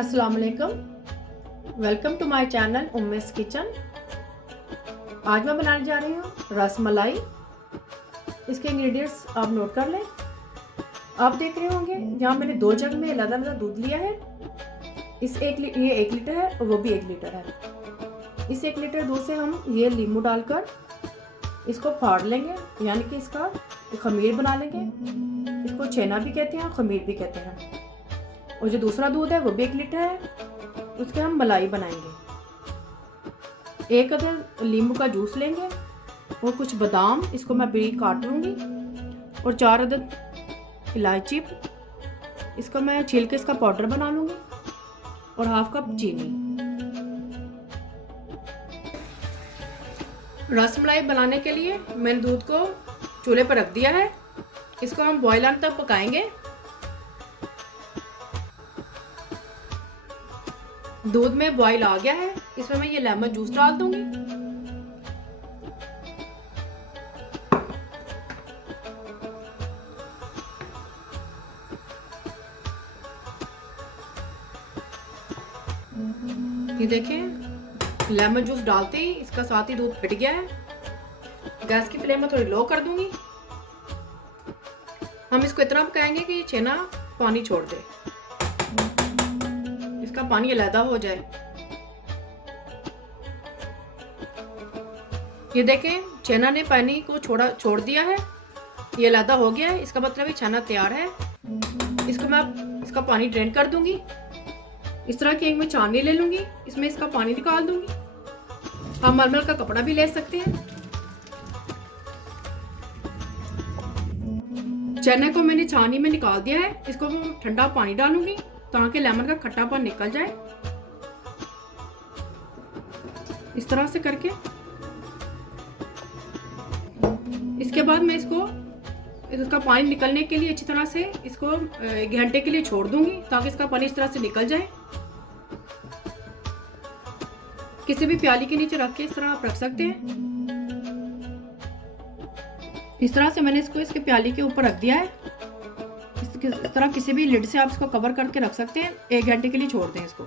अस्सलाम वालेकुम। Welcome to my channel उम्मीस किचन। आज मैं बनाने जा रही हूँ रसमलाई। इसके इंग्रेडिएंट्स आप नोट कर लें। आप देख रहे होंगे यहाँ मैंने 2 जग में अलग-अलग दूध लिया है। ये 1 लीटर है और वो भी 1 लीटर है। इस 1 लीटर दूध से हम ये नींबू डालकर इसको फाड़ लेंगे, यानी कि इसका खमीर बना लेंगे। इसको छेना भी कहते हैं, खमीर भी कहते हैं। और जो दूसरा दूध है वो भी 1 लीटर है, उसके हम मलाई बनाएंगे। 1 अदद नींबू का जूस लेंगे और कुछ बादाम, इसको मैं बारीक काट लूँगी, और 4 अदद इलायची, इसको मैं छील के इसका पाउडर बना लूँगी, और हाफ कप चीनी। रसमलाई बनाने के लिए मैंने दूध को चूल्हे पर रख दिया है। इसको हम बॉयल आने तक पकाएंगे। दूध में बॉईल आ गया है, इसमें मैं ये लेमन जूस डाल दूंगी। ये देखें, लेमन जूस डालते ही इसका साथ ही दूध फट गया है। गैस की फ्लेम में थोड़ी लो कर दूंगी। हम इसको इतना पकाएंगे कि ये छेना पानी छोड़ दे, इसका पानी अलग हो जाए। ये देखें, छेना ने पानी को छोड़ दिया है, ये अलग हो गया है। इसका मतलब ये छेना तैयार है। इसको मैं इसका पानी ड्रेन कर दूंगी। इस तरह की एक मैं छाननी ले लूंगी, इसमें इसका पानी निकाल दूंगी। आप मलमल का कपड़ा भी ले सकते हैं। चने को मैंने छानी में निकाल दिया है। इसको मैं ठंडा पानी डालूंगी ताकि लेमन का खट्टापन निकल जाए। इस तरह से करके इसके बाद मैं इसका पानी निकलने के लिए अच्छी तरह से इसको 1 घंटे के लिए छोड़ दूंगी ताकि इसका पानी इस तरह से निकल जाए। किसी भी प्याली के नीचे रख के इस तरह आप रख सकते हैं। इस तरह से मैंने इसको इसके प्याली के ऊपर रख दिया है। इस तरह किसी भी लिड से आप इसको कवर करके रख सकते हैं। 1 घंटे के लिए छोड़ दें इसको।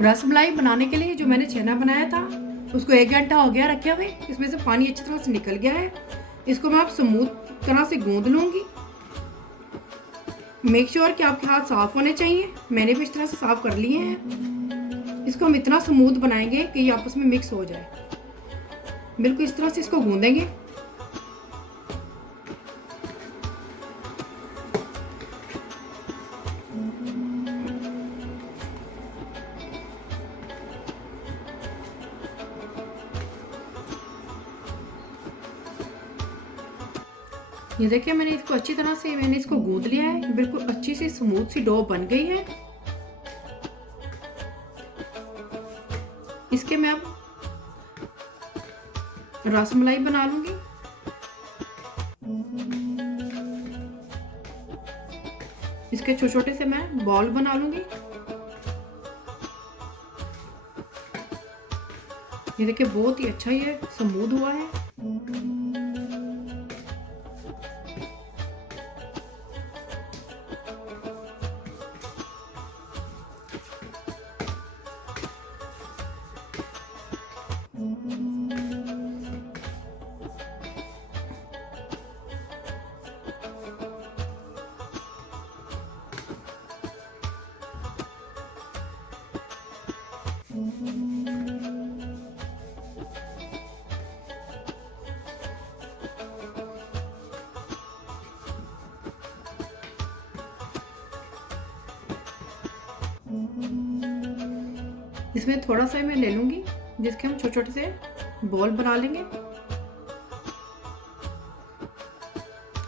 रसमलाई बनाने के लिए जो मैंने छेना बनाया था उसको 1 घंटा हो गया रखे हुए। इसमें से पानी अच्छी तरह से निकल गया है। इसको मैं आप स्मूथ तरह से गूंद लूंगी। मेक श्योर कि आपके हाथ साफ होने चाहिए। मैंने भी इस तरह से साफ कर लिए हैं। इसको हम इतना स्मूथ बनाएंगे कि ये आपस में मिक्स हो जाए। बिल्कुल इस तरह से इसको गूंदेंगे। ये देखिए, मैंने इसको अच्छी तरह से इसको गूंद लिया है। बिल्कुल अच्छी सी स्मूथ सी डो बन गई है। इसके मैं अब रसमलाई बना लूंगी। इसके छोटे छोटे से मैं बॉल बना लूंगी। ये देखिए, बहुत ही अच्छा ये स्मूथ हुआ है। इसमें थोड़ा सा मैं ले लूंगी जिसके हम छोटे छोटे से बॉल बना लेंगे।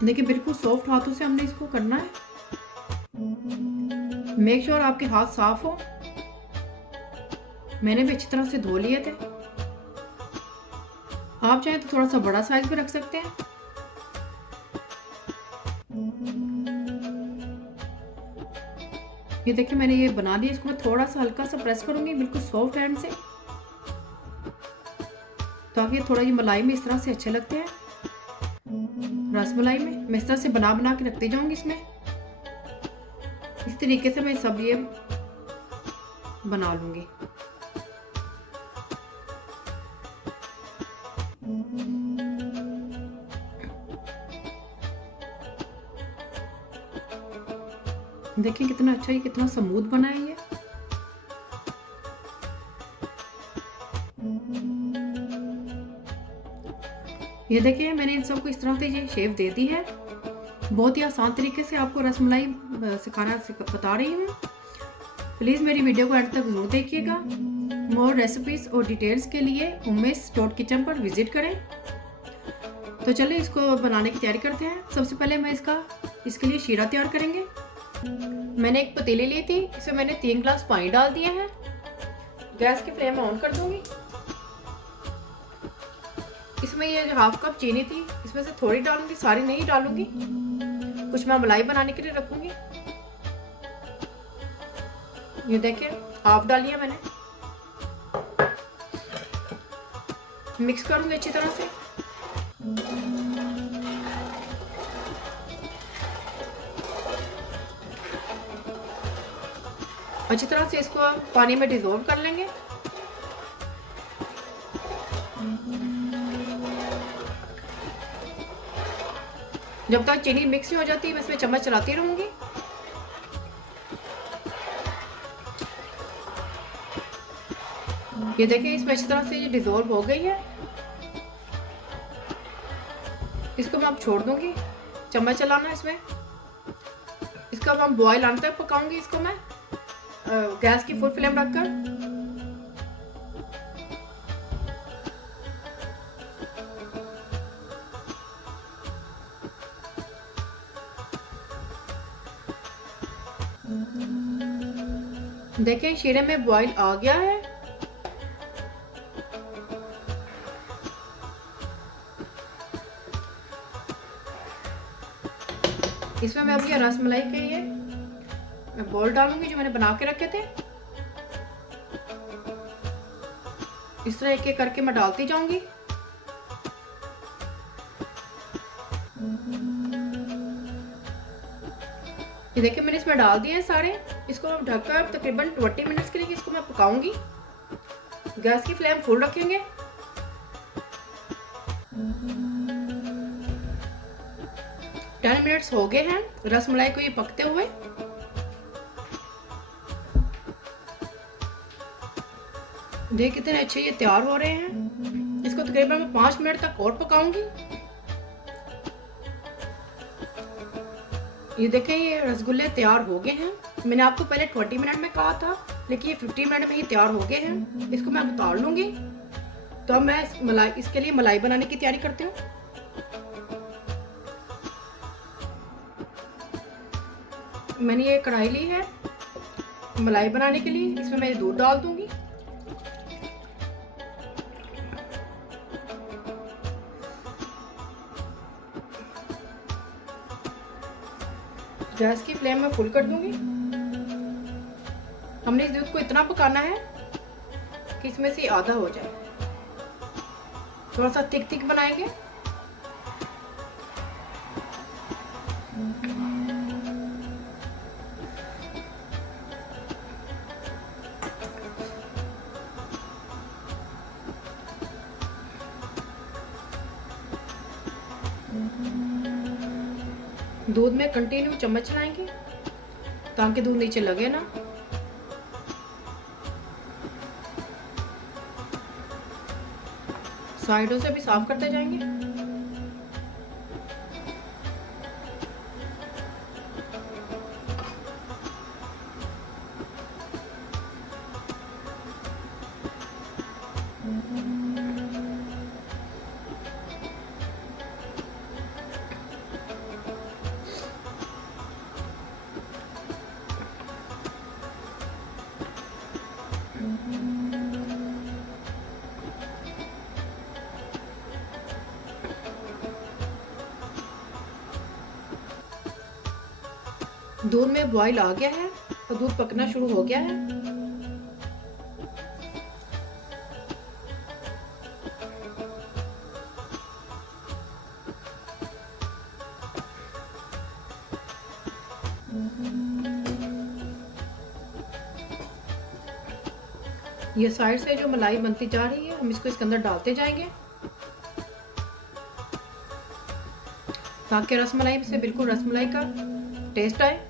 देखिए, बिल्कुल सॉफ्ट हाथों से हमने इसको करना है। मेक श्योर आपके हाथ साफ हो। मैंने भी अच्छी तरह से धो लिए थे। आप चाहें तो थोड़ा सा बड़ा साइज भी रख सकते हैं। ये देखिए, मैंने ये बना दिया। इसको मैं थोड़ा सा हल्का सा प्रेस करूंगी बिल्कुल सॉफ्ट हैंड से, ताकि थोड़ा ये मलाई में इस तरह से अच्छे लगते हैं। रसमलाई में मैं इस तरह से बना बना के रखते जाऊंगी। इसमें इस तरीके से मैं सब ये बना लूँगी। देखिए कितना अच्छा, ये कितना स्मूथ बना है ये देखिए मैंने इन सबको इस तरह से ये शेप दे दी है। बहुत ही आसान तरीके से आपको रसमलाई सिखाना बता रही हूँ। प्लीज़ मेरी वीडियो को एंड तक जरूर देखिएगा। मोर रेसिपीज़ और डिटेल्स के लिए ummez.kitchen पर विजिट करें। तो चलिए इसको बनाने की तैयारी करते हैं। सबसे पहले मैं इसके लिए शीरा तैयार करेंगे। मैंने एक पतीली ली थी, इसमें मैंने 3 ग्लास पानी डाल दिए हैं। गैस की फ्लेम ऑन कर दूंगी। इसमें ये जो हाफ कप चीनी थी, इसमें से थोड़ी डालूंगी, सारी नहीं डालूंगी। कुछ मैं मलाई बनाने के लिए रखूंगी। ये देखिए हाफ डाली है मैंने। मिक्स करूंगी अच्छी तरह से। अच्छी तरह से इसको पानी में डिसॉल्व कर लेंगे। जब तक चीनी मिक्स नहीं हो जाती मैं इसमें चम्मच चलाती रहूंगी। ये देखिए इसमें अच्छी तरह से ये डिसॉल्व हो गई है। इसको मैं अब छोड़ दूंगी, चम्मच चलाना इसमें। इसका अब हम बॉयल आने तक पकाऊंगी इसको मैं गैस की फुल फ्लेम रखकर। देखें शीरे में बॉईल आ गया है। इसमें मैं अभी रसमलाई के ये बॉल डालूंगी जो मैंने बना के रखे थे। इस तरह एक एक करके मैं डालती जाऊंगी। ये देखिए मैंने इसमें डाल दिए हैं सारे। इसको मैं ढककर तकरीबन 20 मिनट्स के लिए इसको मैं पकाऊंगी। गैस की फ्लेम फुल रखेंगे। टेन मिनट्स हो गए हैं रसमलाई को ये पकते हुए। देखिए कितने अच्छे ये तैयार हो रहे हैं। इसको तकरीबन मैं 5 मिनट तक और पकाऊंगी। ये देखें ये रसगुल्ले तैयार हो गए हैं। मैंने आपको पहले 20 मिनट में कहा था, लेकिन ये 15 मिनट में ही तैयार हो गए हैं। इसको मैं उतार लूंगी। तो अब मैं इसके लिए मलाई बनाने की तैयारी करती हूँ। मैंने ये कढ़ाई ली है मलाई बनाने के लिए। इसमें मैं दूध डाल दूंगी। गैस की फ्लेम में फुल कर दूंगी। हमने इस दूध को इतना पकाना है कि इसमें से आधा हो जाए। थोड़ा सा थिक थिक बनाएंगे। दूध में कंटिन्यू चम्मच चलाएंगे ताकि दूध नीचे लगे ना। साइडों से भी साफ करते जाएंगे। दूध में बॉईल आ गया है और दूध पकना शुरू हो गया है। ये साइड से जो मलाई बनती जा रही है, हम इसको इसके अंदर डालते जाएंगे ताकि रसमलाई से बिल्कुल रसमलाई का टेस्ट आए।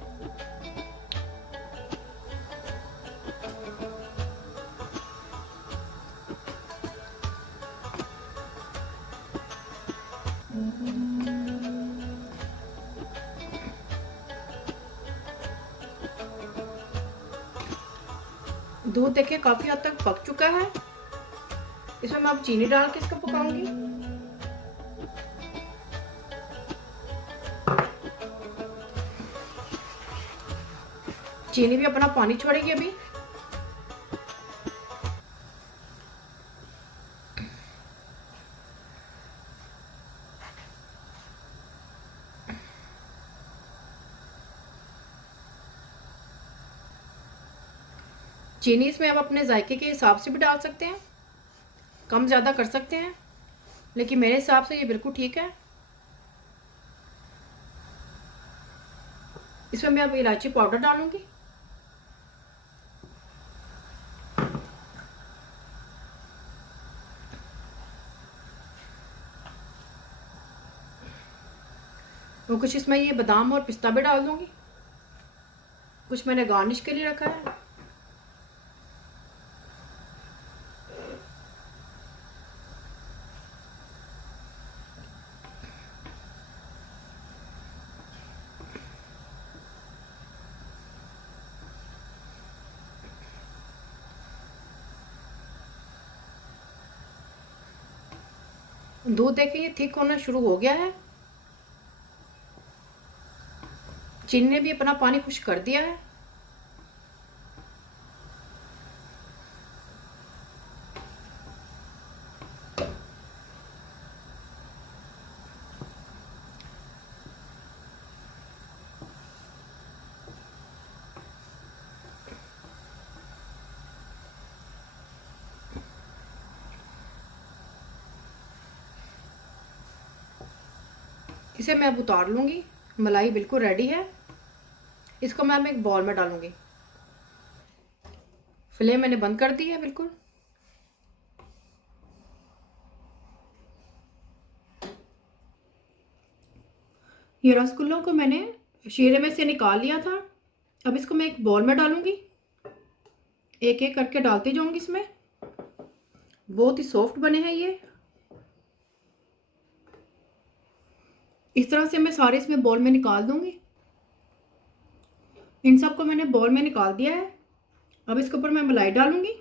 दूध देखिए काफी हद तक पक चुका है। इसमें मैं अब चीनी डाल के इसको पकाऊंगी। चीनी भी अपना पानी छोड़ेगी अभी। चीनी इसमें आप अपने जायके के हिसाब से भी डाल सकते हैं, कम ज़्यादा कर सकते हैं, लेकिन मेरे हिसाब से ये बिल्कुल ठीक है। इसमें मैं अब इलायची पाउडर डालूंगी। और कुछ इसमें ये बादाम और पिस्ता भी डाल दूंगी। कुछ मैंने गार्निश के लिए रखा है। दूध देखिए ये थिक होना शुरू हो गया है। चीनी ने भी अपना पानी खुश्क कर दिया है। इसे मैं अब उतार लूंगी। मलाई बिल्कुल रेडी है। इसको मैं एक बॉल में डालूंगी। फ्लेम मैंने बंद कर दी है बिल्कुल। ये रसगुल्लों को मैंने शीरे में से निकाल लिया था। अब इसको मैं एक बॉल में डालूंगी। एक एक करके डालती जाऊंगी इसमें। बहुत ही सॉफ्ट बने हैं ये। इस तरह से मैं सारे इसमें बॉल में निकाल दूंगी। इन सब को मैंने बॉल में निकाल दिया है। अब इसके ऊपर मैं मलाई डालूंगी।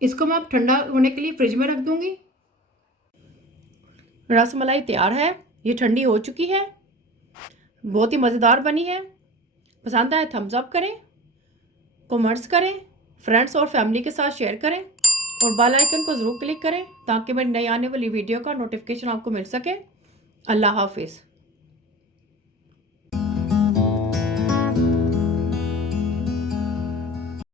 इसको मैं अब ठंडा होने के लिए फ्रिज में रख दूंगी। रसमलाई तैयार है। ये ठंडी हो चुकी है। बहुत ही मज़ेदार बनी है। पसंद आए थम्स अप करें, कमेंट्स करें, फ्रेंड्स और फैमिली के साथ शेयर करें और बेल आइकन को ज़रूर क्लिक करें ताकि मेरी नई आने वाली वीडियो का नोटिफिकेशन आपको मिल सके। अल्लाह हाफिज़।